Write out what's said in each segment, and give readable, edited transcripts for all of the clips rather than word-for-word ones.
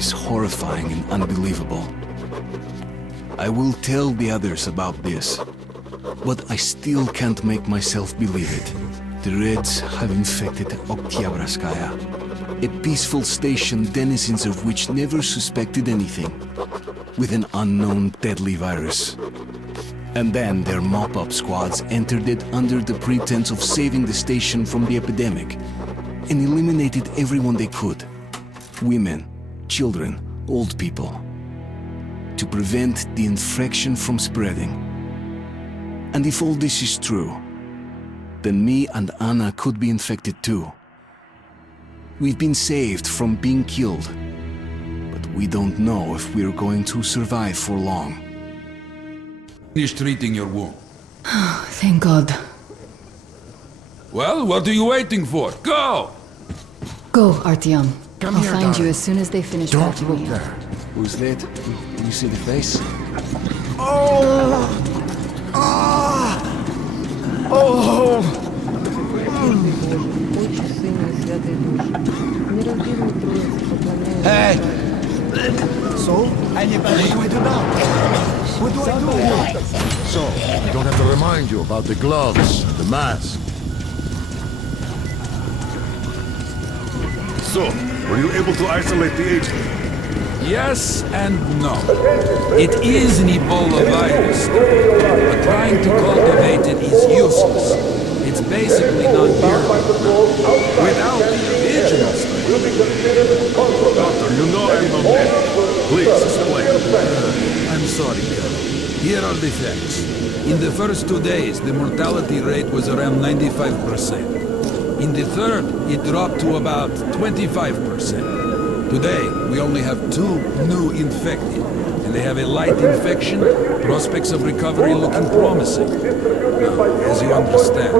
is horrifying and unbelievable. I will tell the others about this, but I still can't make myself believe it. The Reds have infected Oktyabrskaya, a peaceful station denizens of which never suspected anything, with an unknown deadly virus. And then their mop-up squads entered it under the pretense of saving the station from the epidemic, and eliminated everyone they could. Women, children, old people. To prevent the infection from spreading. And if all this is true, then me and Anna could be infected too. We've been saved from being killed, but we don't know if we're going to survive for long. Finish treating your wound. Thank God. Well, what are you waiting for? Go! Go, Artyom. Come I'll here, find you darling. as soon as they finish Don't patching look me up. there. Who's that? Can you see the face? Oh! Ah! Oh! Hey! So, what do I do now? What do I do here? So, I don't have to remind you about the gloves, the mask. So, were you able to isolate the agent? Yes and no. It is an Ebola virus, but trying to cultivate it is useless. It's basically non-virulent. Without the original strain. Doctor, you know I'm a medic. Please, explain. I'm sorry, Colonel. Here are the facts. In the first 2 days, the mortality rate was around 95%. In the third, it dropped to about 25%. Today, we only have 2 new infected, and they have a light infection, prospects of recovery looking promising. Now, as you understand,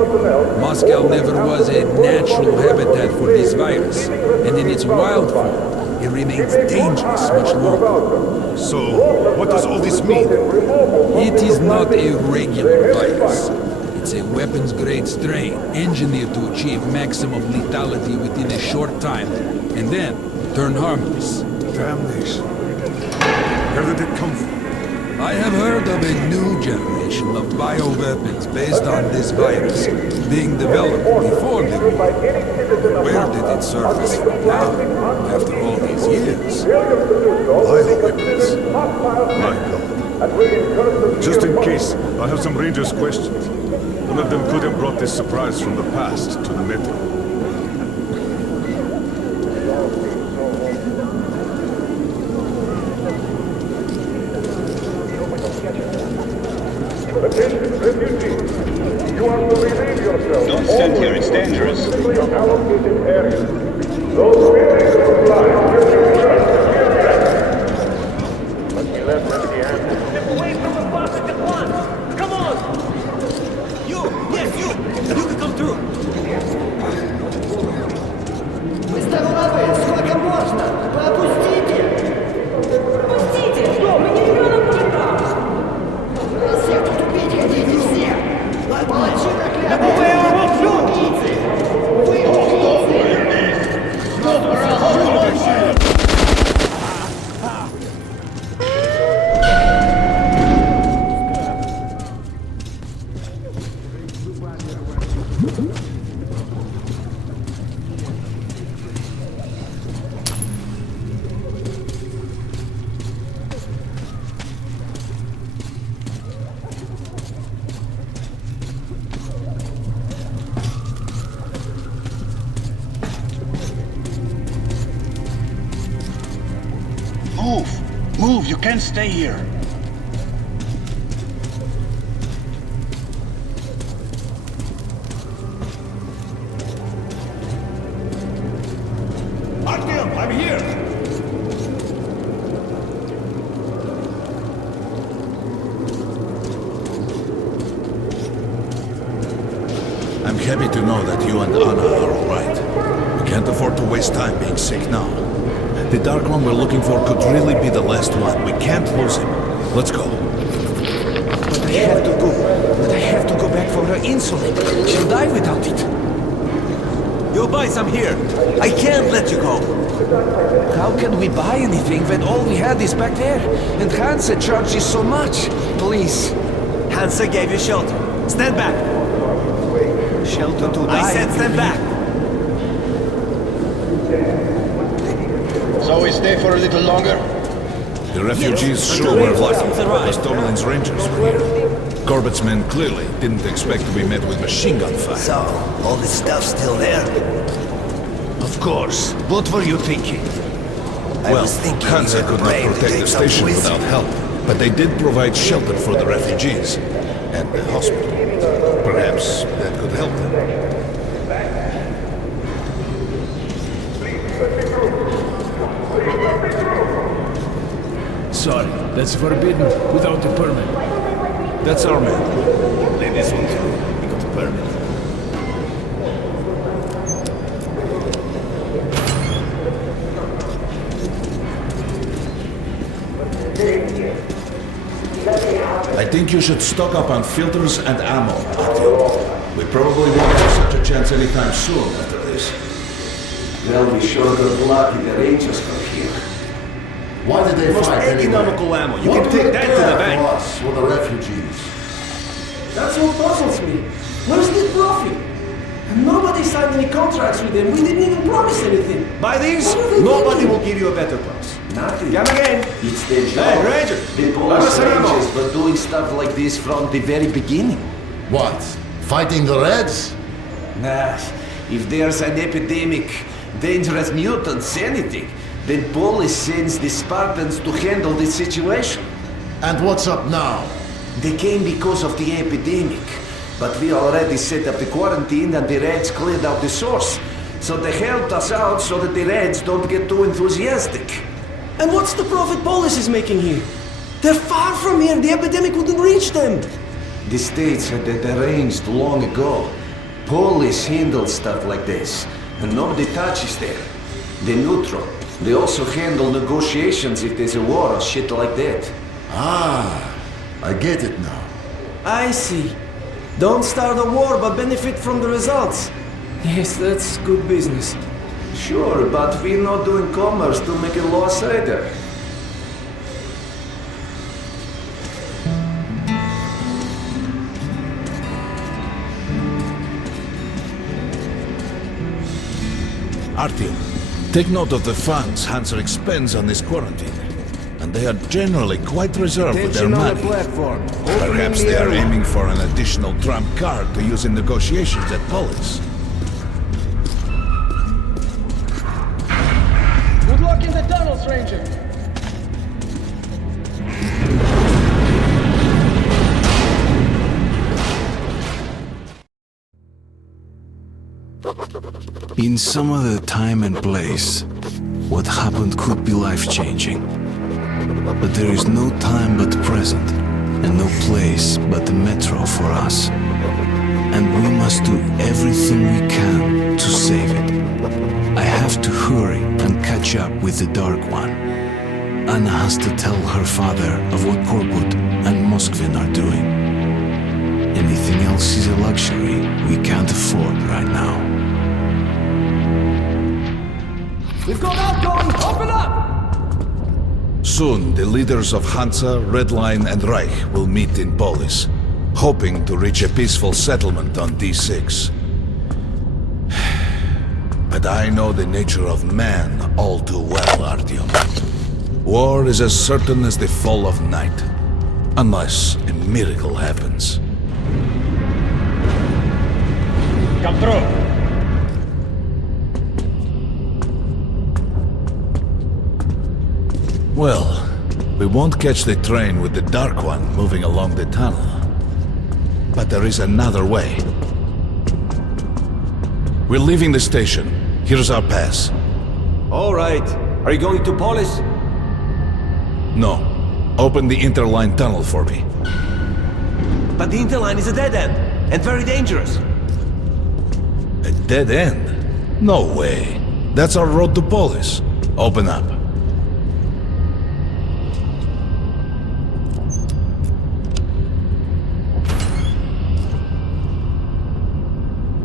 Moscow never was a natural habitat for this virus, and in its wild form, it remains dangerous much longer. So, what does all this mean? It is not a regular virus. It's a weapons-grade strain, engineered to achieve maximum lethality within a short time, and then turn harmless. Damnation. Where did it come from? I have heard of a new generation of bioweapons based on this virus being developed before the war. Where did it surface from now, after all these years? Bioweapons. My God. Just in case, I have some Rangers' questions. One of them could have brought this surprise from the past to the medic. Attention, refugees. You are to relieve yourself. Don't stand here, it's dangerous. To your allocated areas. Those buildings will fly. But we left empty-handed. Step away from the boxes at once! Come on! You! Yes, you! You can come through! Мистер Лавель, сколько можно? Вы опустите! Пустите! Что, мы не ребенок уже там! Раз всех тут убить хотите все! Палачи проклятые! Убийцы! Вы убийцы! Move! Move! You can't stay here! Artyom, I'm here! I'm happy to know that you and Anna are all right. We can't afford to waste time being sick now. The Dark One we're looking for could really be the last one. We can't lose him. Let's go. But I have to go. But I have to go back for her insulin. She'll die without it. You'll buy some here. I can't let you go. How can we buy anything when all we had is back there? And Hansa charges so much. Please. Hansa gave you shelter. Stand back. Shelter to die. I said stand back. So we stay for a little longer? The refugees Yes, sure until were lucky reinforcements arrive. because Tourmaline's rangers were here. Corbett's men clearly didn't expect to be met with machine gun fire. So, all this stuff still there? Of course. What were you thinking? I Well, was thinking Hansa you had could the not brain to protect the take some station whiz. without help, but they did provide shelter for the refugees and the hospital. Perhaps that could help them. Sorry, that's forbidden without a permit. That's our man. Leave this one too. We got a permit. I think you should stock up on filters and ammo, Artyom. We probably won't have such a chance anytime soon after this. Well, we sure got lucky the Rangers got here. Why did they Most fight anyway? economical ammo. You What can do take they that to care the bank. for us or the refugees? That's what puzzles me. Where's the profit? Nobody signed any contracts with them. We didn't even promise anything. Buy these, What are they nobody thinking? will give you a better price. Nothing. Come again. It's their job. Hey, Ranger! The Polish Rangers were doing stuff like this from the very beginning. What? Fighting the Reds? Nah, if there's an epidemic, dangerous mutants, anything, then Polish sends the Spartans to handle the situation. And what's up now? They came because of the epidemic, but we already set up the quarantine and the Reds cleared out the source. So they helped us out so that the Reds don't get too enthusiastic. And what's the profit Polis is making here? They're far from here. The epidemic wouldn't reach them. The states had that arranged long ago. Police handle stuff like this, and nobody touches them. They're neutral. They also handle negotiations if there's a war or shit like that. Ah, I get it now. I see. Don't start a war, but benefit from the results. Yes, that's good business. Sure, but we're not doing commerce to make a loss either. Artyom, take note of the funds Hansa expends on this quarantine. And they are generally quite reserved with their Attention on the money. platform. Perhaps they are aiming for an additional trump card to use in negotiations at Polis. Good luck in the tunnels, Ranger. In some other time and place, what happened could be life-changing. But there is no time but present, and no place but the metro for us. And we must do everything we can to save it. I have to hurry and catch up with the Dark One. Anna has to tell her father of what Korbut and Moskvin are doing. Anything else is a luxury we can't afford right now. We've got outgoing. Open up! Soon, the leaders of Hansa, Red Line, and Reich will meet in Polis, hoping to reach a peaceful settlement on D6. But I know the nature of man all too well, Artyom. War is as certain as the fall of night, unless a miracle happens. Come through. Well, we won't catch the train with the Dark One moving along the tunnel. But there is another way. We're leaving the station. Here's our pass. All right. Are you going to Polis? No. Open the interline tunnel for me. But the interline is a dead end, and very dangerous. A dead end? No way. That's our road to Polis. Open up.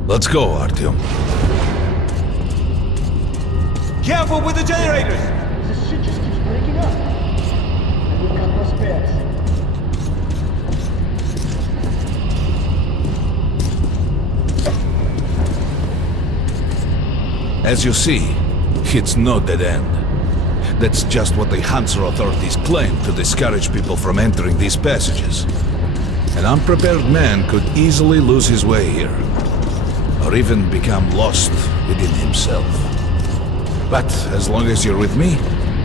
Let's go, Artyom. Careful with the generators! This shit just keeps breaking up. And we've got no spares. As you see, it's no dead end. That's just what the Hanser authorities claim to discourage people from entering these passages. An unprepared man could easily lose his way here, or even become lost within himself. But as long as you're with me,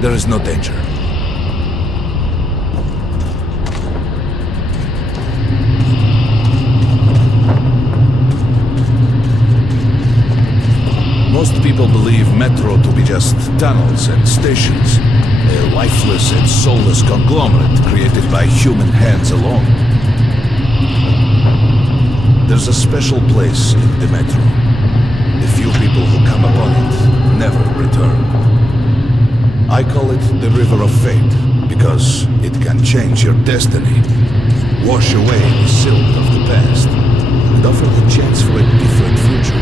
there is no danger. Most people believe Metro to be just tunnels and stations, a lifeless and soulless conglomerate created by human hands alone. There's a special place in the Metro. The few people who come upon it never return. I call it the River of Fate, because it can change your destiny, wash away the silt of the past, and offer the chance for a different future.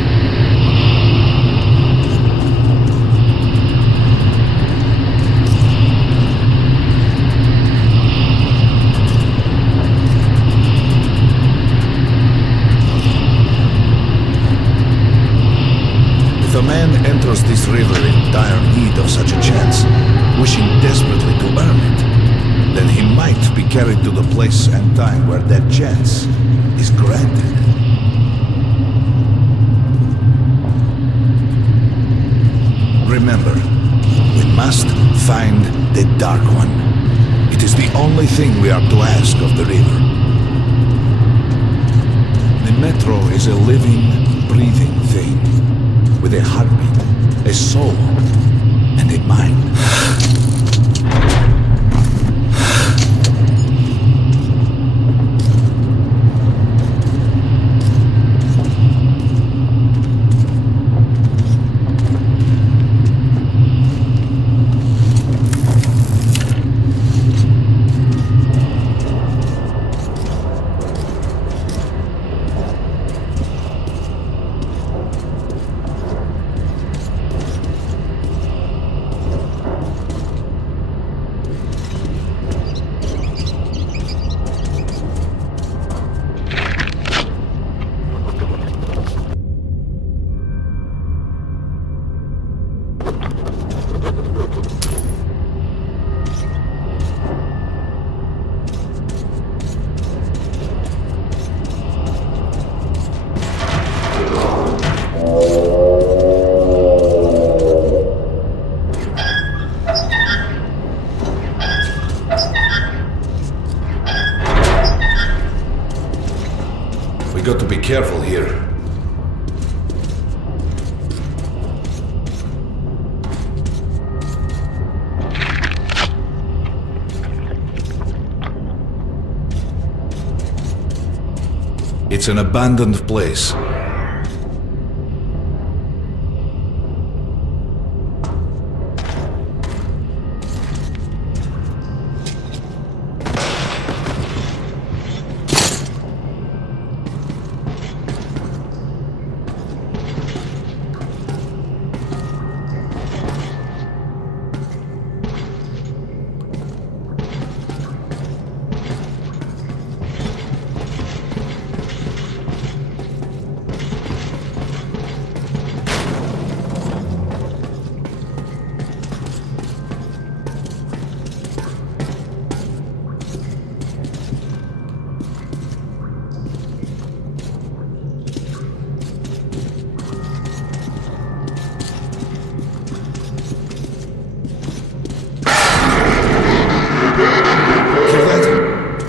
If a man enters this river in dire need of such a chance, wishing desperately to earn it, then he might be carried to the place and time where that chance is granted. Remember, we must find the Dark One. It is the only thing we are to ask of the river. The Metro is a living, breathing thing, with a heartbeat, a soul, and a mind. We got to be careful here. It's an abandoned place.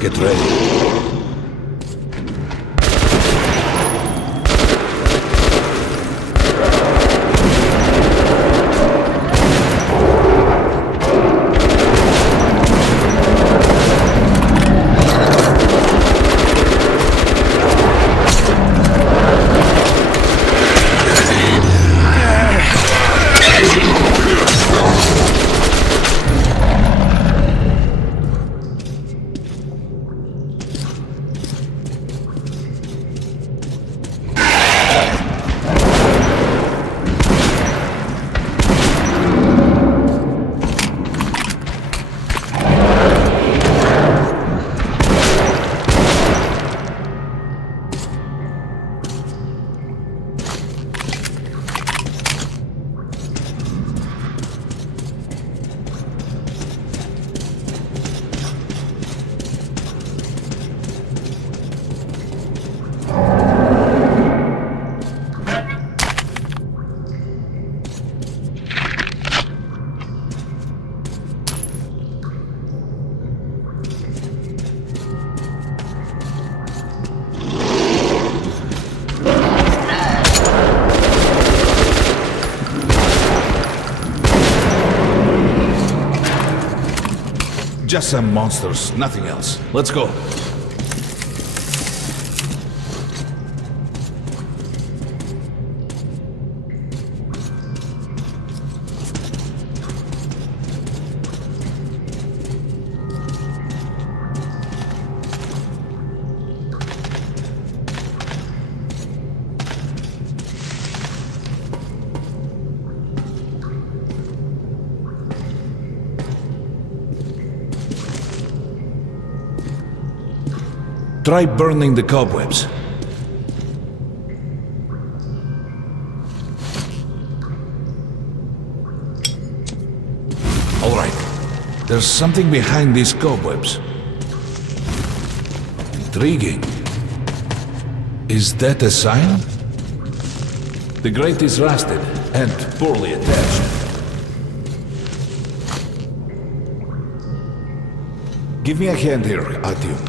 Get ready. Just some monsters, nothing else. Let's go. Try burning the cobwebs. All right. There's something behind these cobwebs. Intriguing. Is that a sign? The grate is rusted and poorly attached. Give me a hand here, Artyom.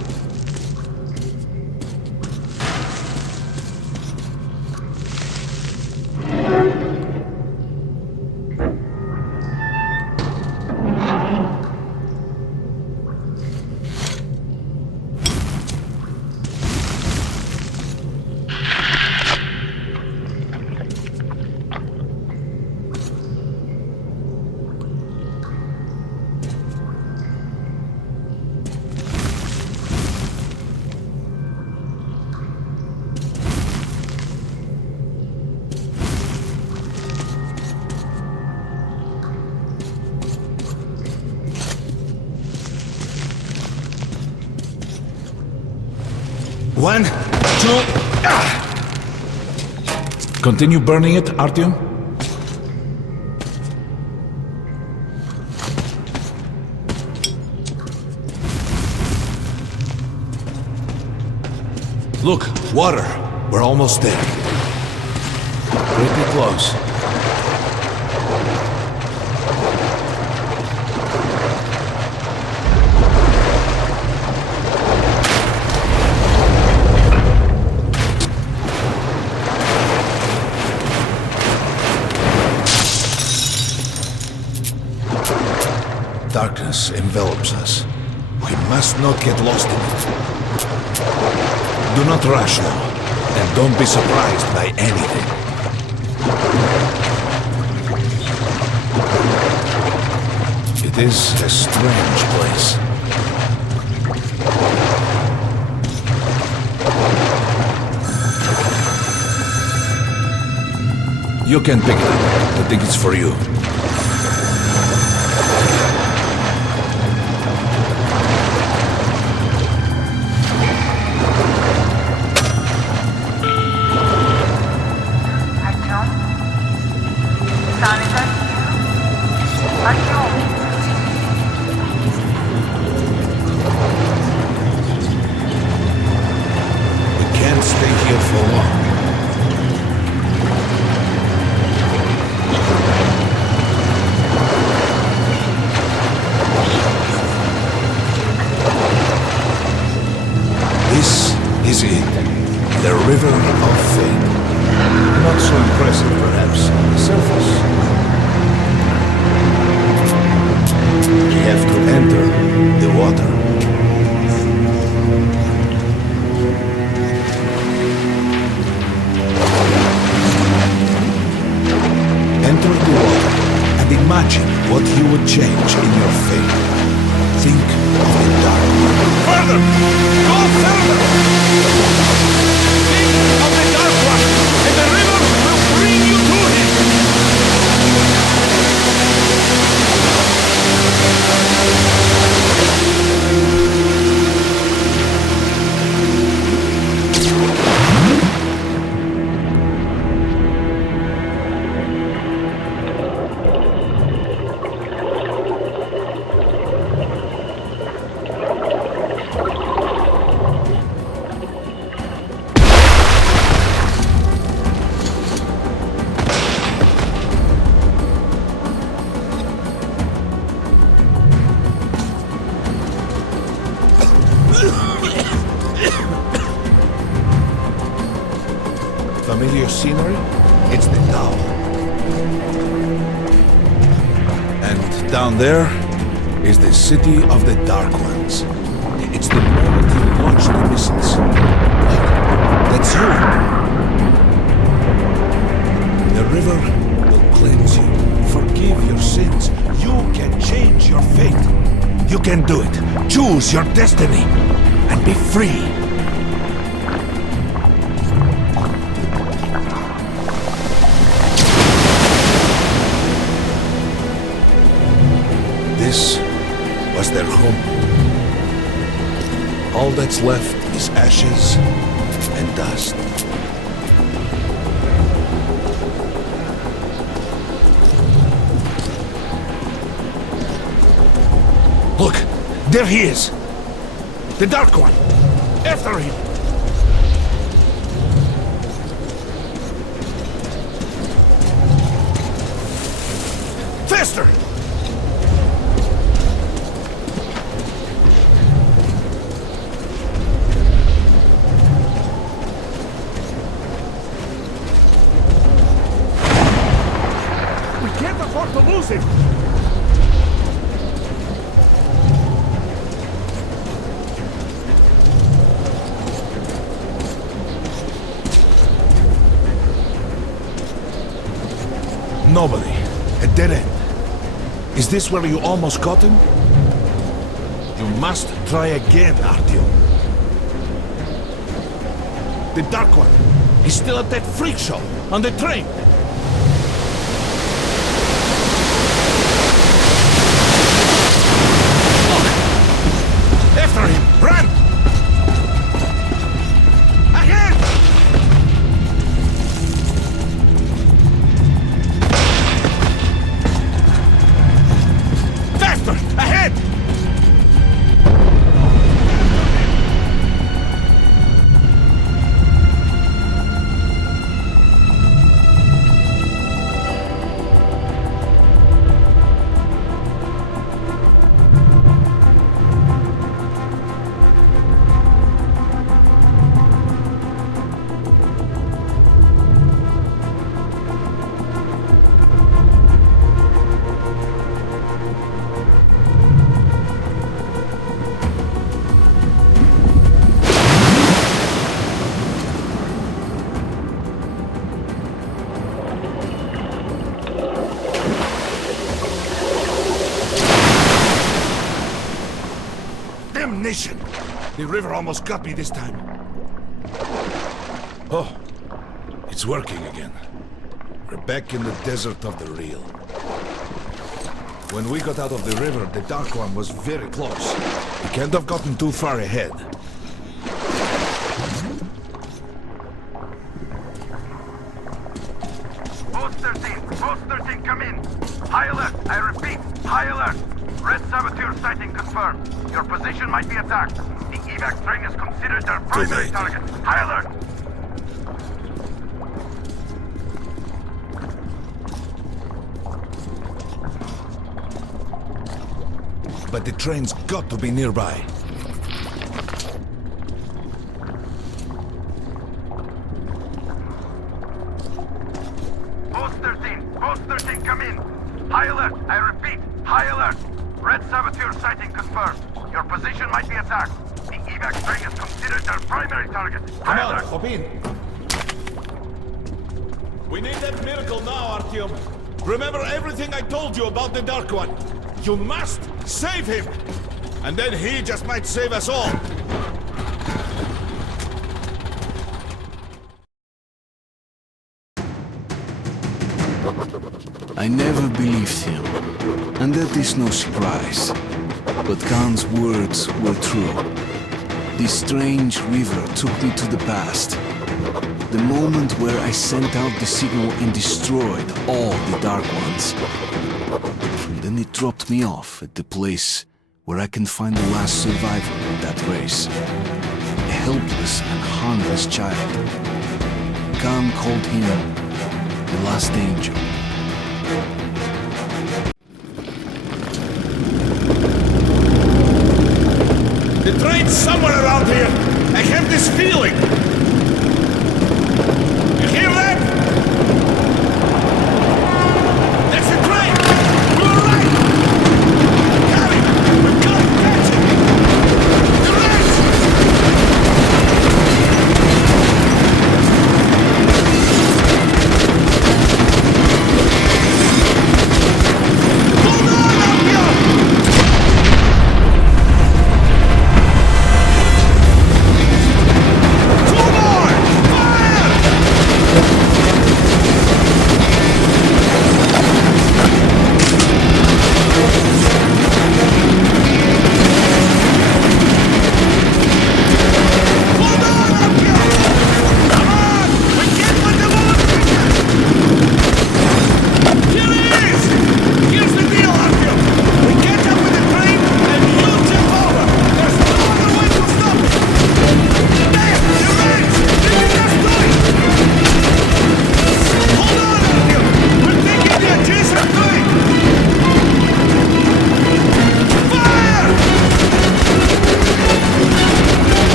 One, two... Continue burning it, Artyom. Look, water. We're almost there. Pretty close. Darkness envelops us. We must not get lost in it. Do not rush now, and don't be surprised by anything. It is a strange place. You can pick it up. I think it's for you. Is it the River of Fate? Not so impressive, perhaps, on the surface. We have to enter the water. Enter the water and imagine what you would change in your fate. Think of the dark. Further! Go further! Think of the Dark One, and the river will bring you to him! Familiar scenery? It's the tower. And down there, is the city of the Dark Ones. It's the moment you launch the missiles. Look, that's you. The river will cleanse you, forgive your sins. You can change your fate. You can do it. Choose your destiny and be free. This was their home. All that's left is ashes and dust. Look, there he is! The Dark One! After him! Faster! We can't afford to lose him! Nobody. A dead end. Is this where you almost caught him? You must try again, Artyom. The Dark One. He's still at that freak show on the train. Look! After him! Run! Ahead! Faster! Ahead! Damnation! The river almost got me this time. Oh, it's working again. We're back in the desert of the real. When we got out of the river, the Dark One was very close. We can't have gotten too far ahead. Post 13, come in. High alert, I repeat, high alert. Red saboteur sighting confirmed. Your position might be attacked. The evac train is considered their primary target. High alert! But the train's got to be nearby. Post 13, come in. High alert, I repeat, high alert. Red saboteur sighting confirmed. Your position might be attacked. The evac train is considered their primary target. Come on, hop in. We need that miracle now, Artyom. Remember everything I told you about the Dark One. You must save him. And then he just might save us all. I never believed him, and that is no surprise. But Khan's words were true. This strange river took me to the past. The moment where I sent out the signal and destroyed all the Dark Ones. And then it dropped me off at the place where I can find the last survivor of that race. A helpless and harmless child. Khan called him the last angel. The train's somewhere around here. I have this feeling. You hear that? That's the train! To the right! Got it!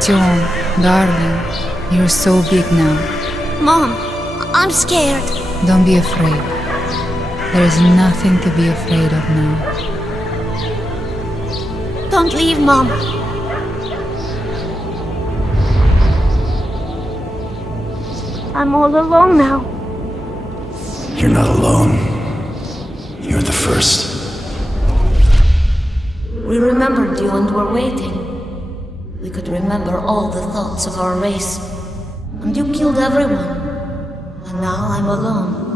Artyom, darling, you're so big now. Mom, I'm scared. Don't be afraid. There is nothing to be afraid of now. Don't leave, Mom. I'm all alone now. You're not alone. You're the first. We remembered you and were waiting. We could remember all the thoughts of our race. And you killed everyone. And now I'm alone.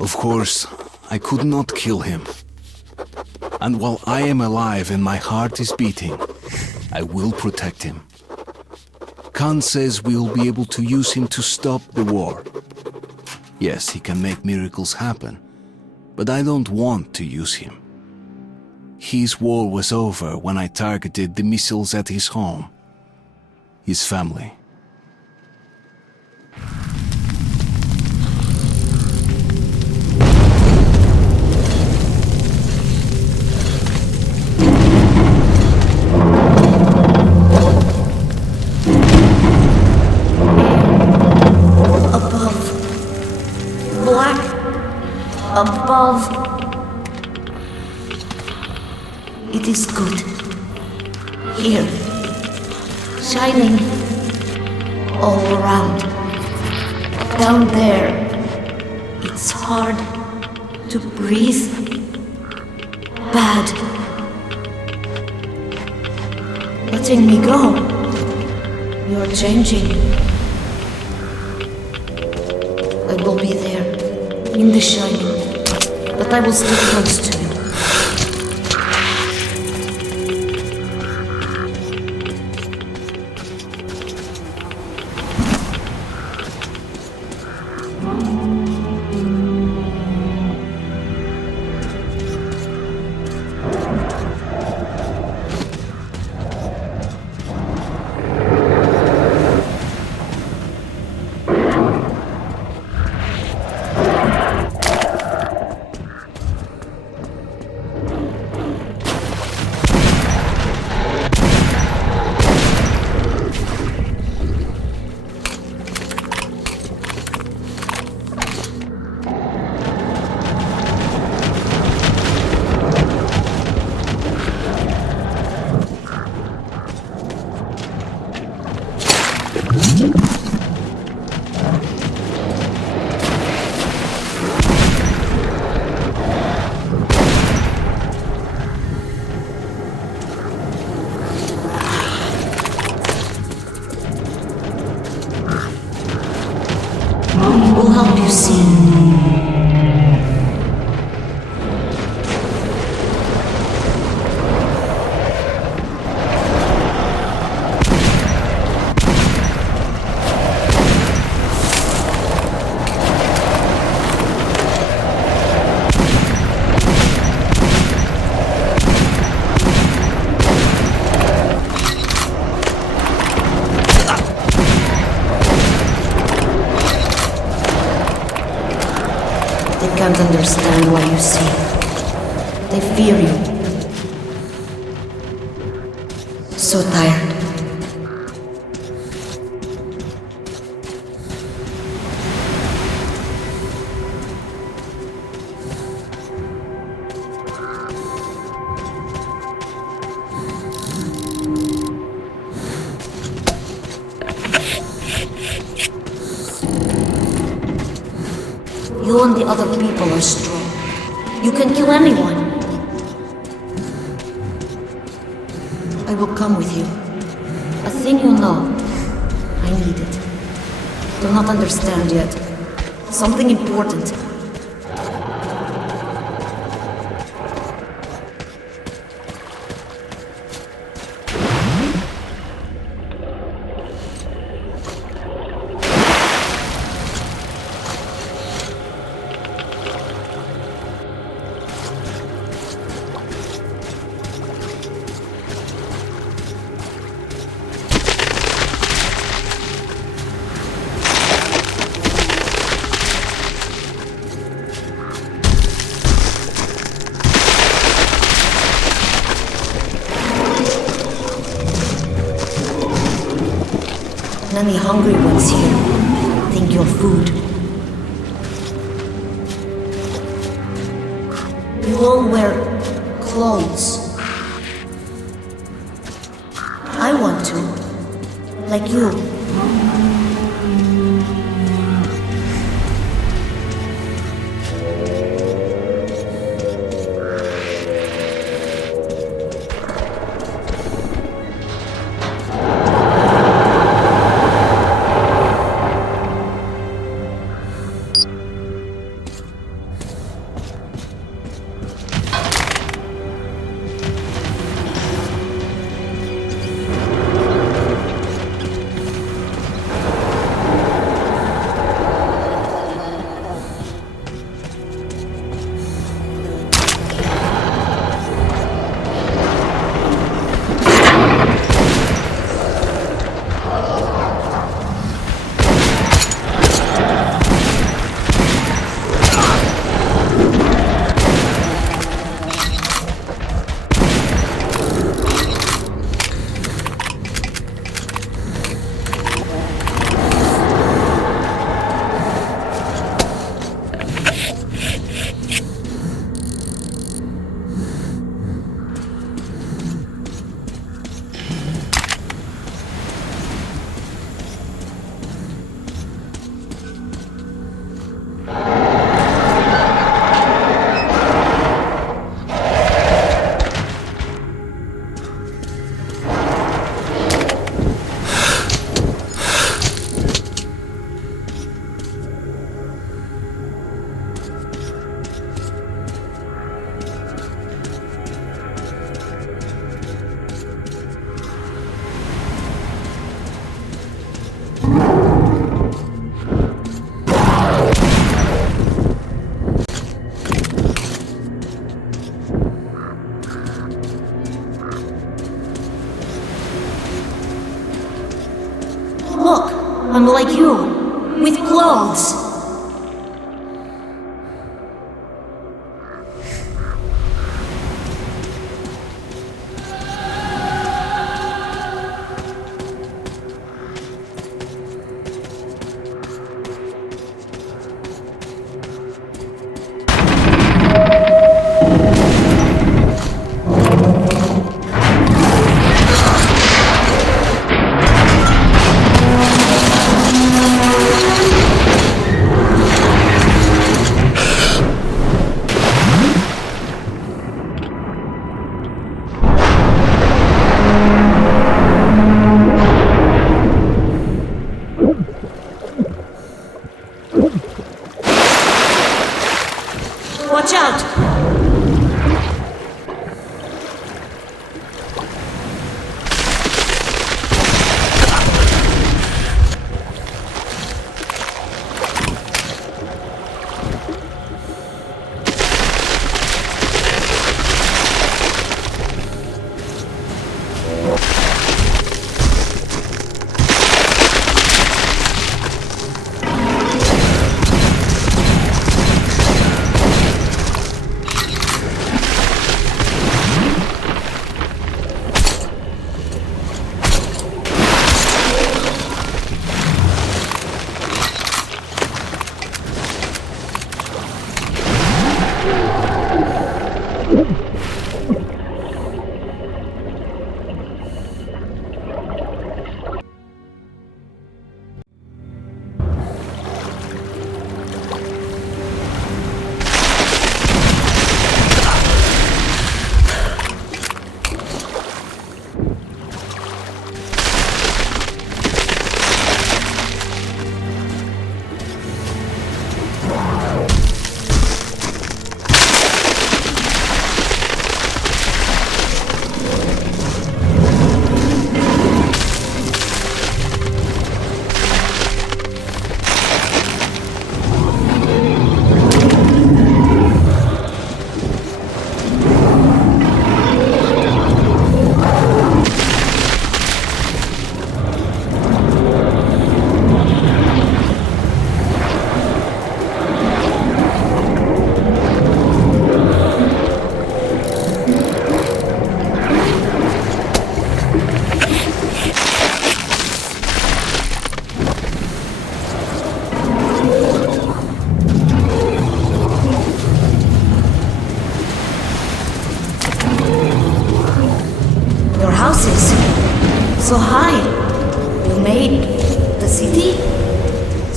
Of course, I could not kill him. And while I am alive and my heart is beating, I will protect him. Khan says we'll be able to use him to stop the war. Yes, he can make miracles happen, but I don't want to use him. His war was over when I targeted the missiles at his home, his family. Above. It is good. Here. Shining. All around. Down there. It's hard to breathe. Bad. Letting me go. You're changing. I will be there. In the shining. But I will stay close to you. We'll help you see. They can't understand what you see. They fear you. So tired. You and the other people are strong. You can kill anyone. I will come with you. A thing you know. I need it. Do not understand yet. Something important. Many hungry ones here think you're food. You all wear clothes. I want to, like you. Look, I'm like you, with clothes. Watch out!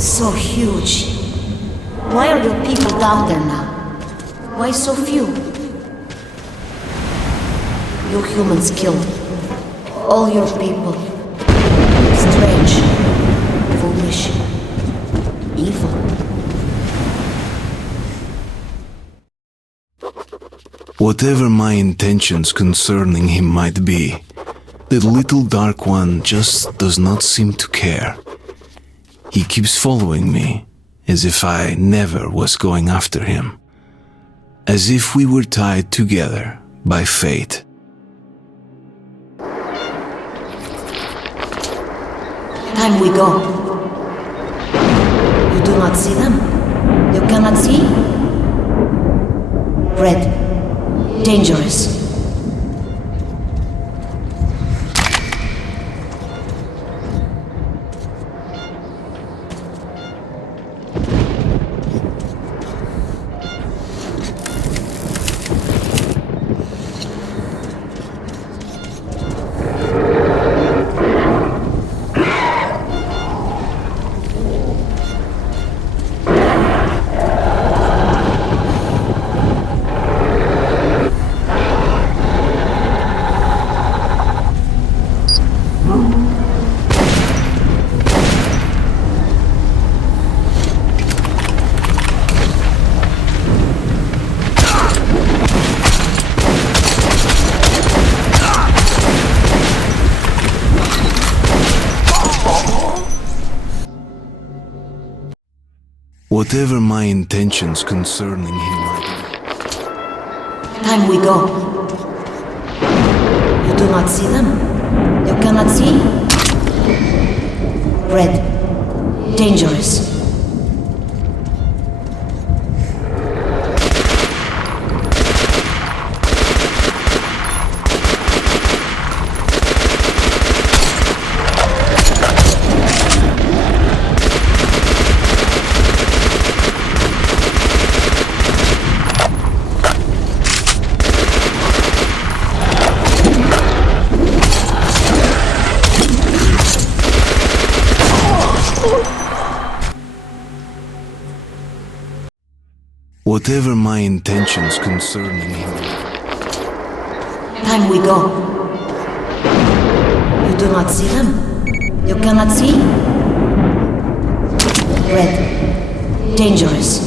So huge. Why are your people down there now? Why so few? You humans killed all your people. Strange, foolish, evil. Whatever my intentions concerning him might be, the little Dark One just does not seem to care. He keeps following me, as if I never was going after him. As if we were tied together by fate. Time we go. You do not see them? You cannot see? Red. Dangerous. Whatever my intentions concerning him might be. Time we go. You do not see them? You cannot see? Red. Dangerous. Whatever my intentions concerning him. Time we go. You do not see them? You cannot see? Red. Dangerous.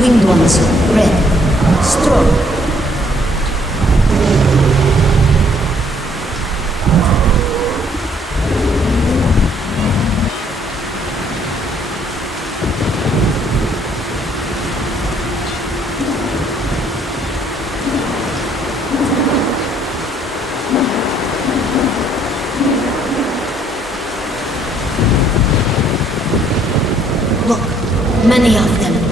Winged ones, red. Strong. Look, many of them.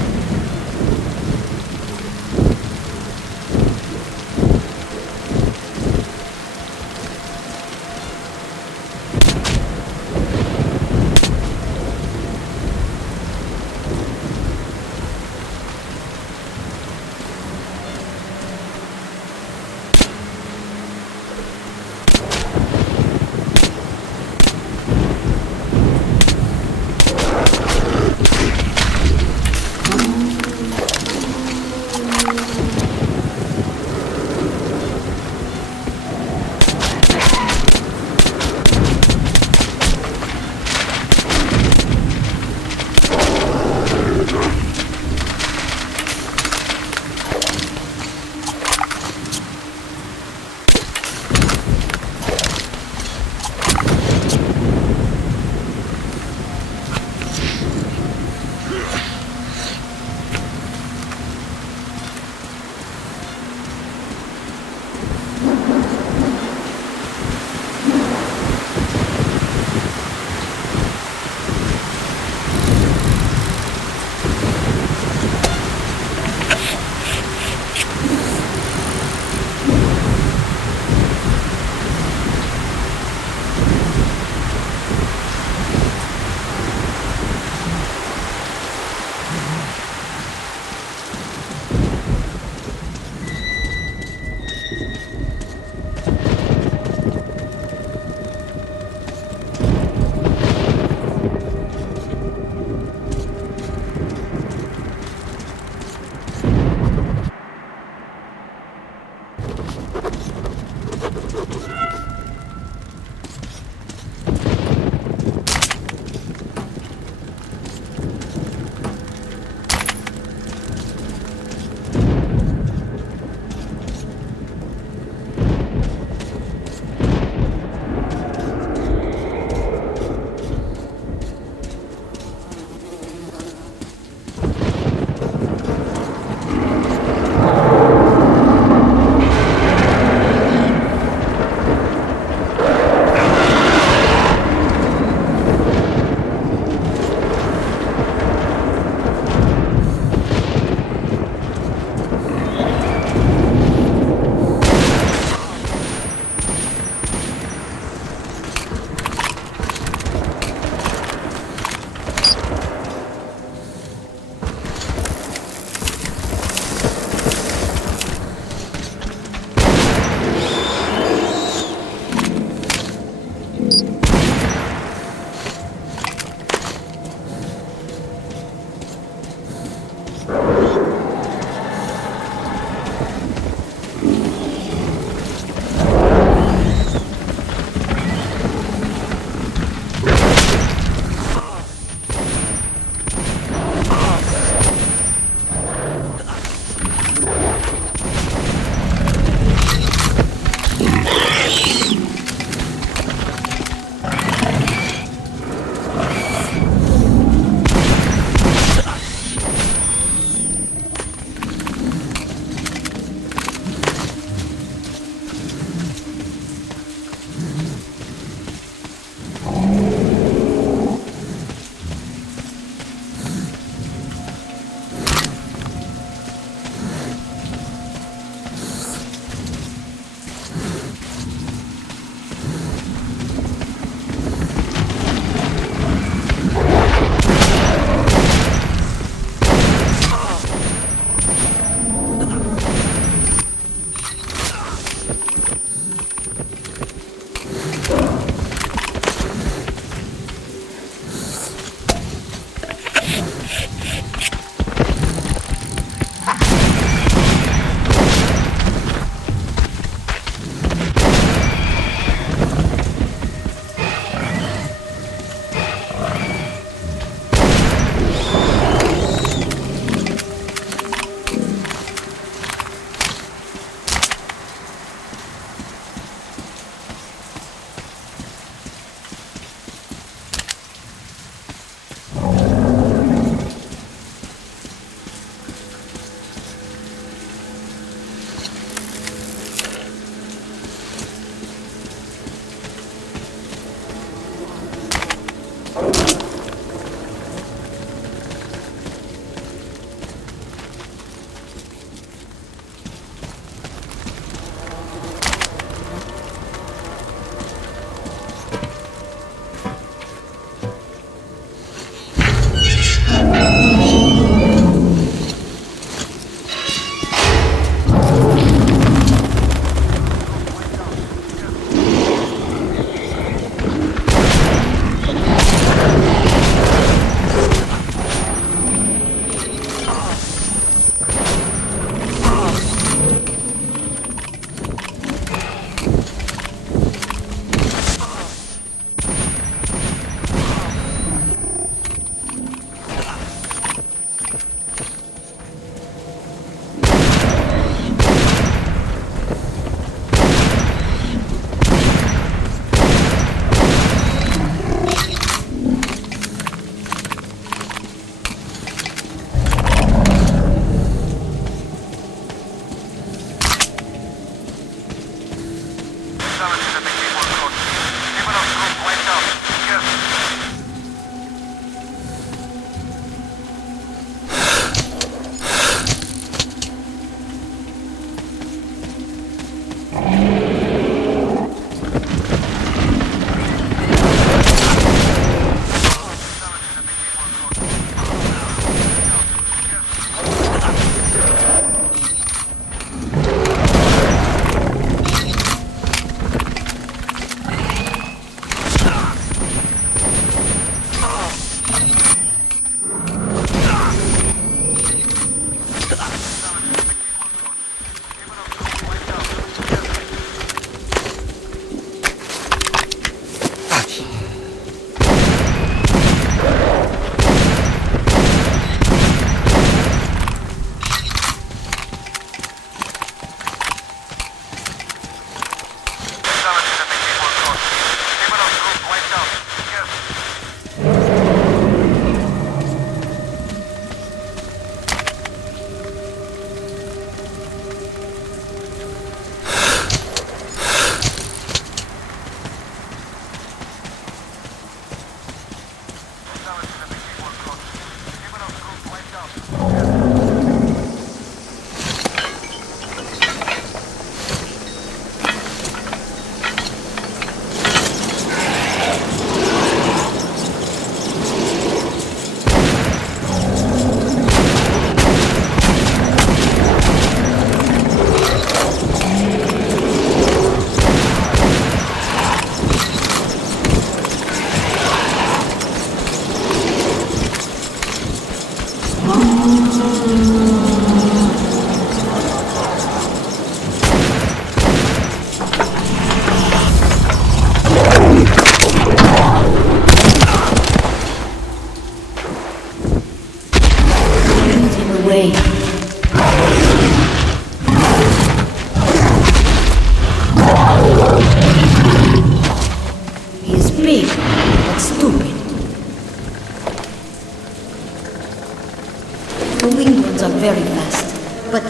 very fast, but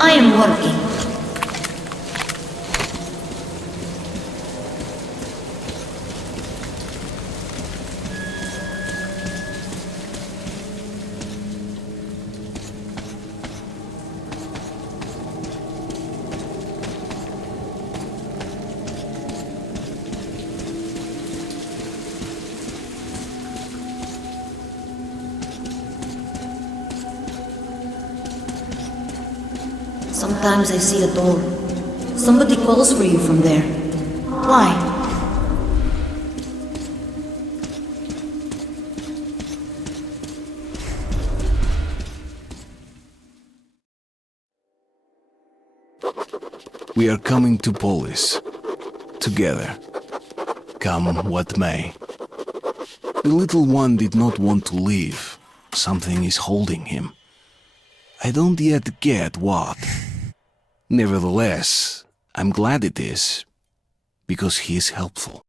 I am working. Sometimes I see a door. Somebody calls for you from there. Why? We are coming to Polis. Together. Come what may. The little one did not want to leave. Something is holding him. I don't yet get what. Nevertheless, I'm glad it is, because he is helpful.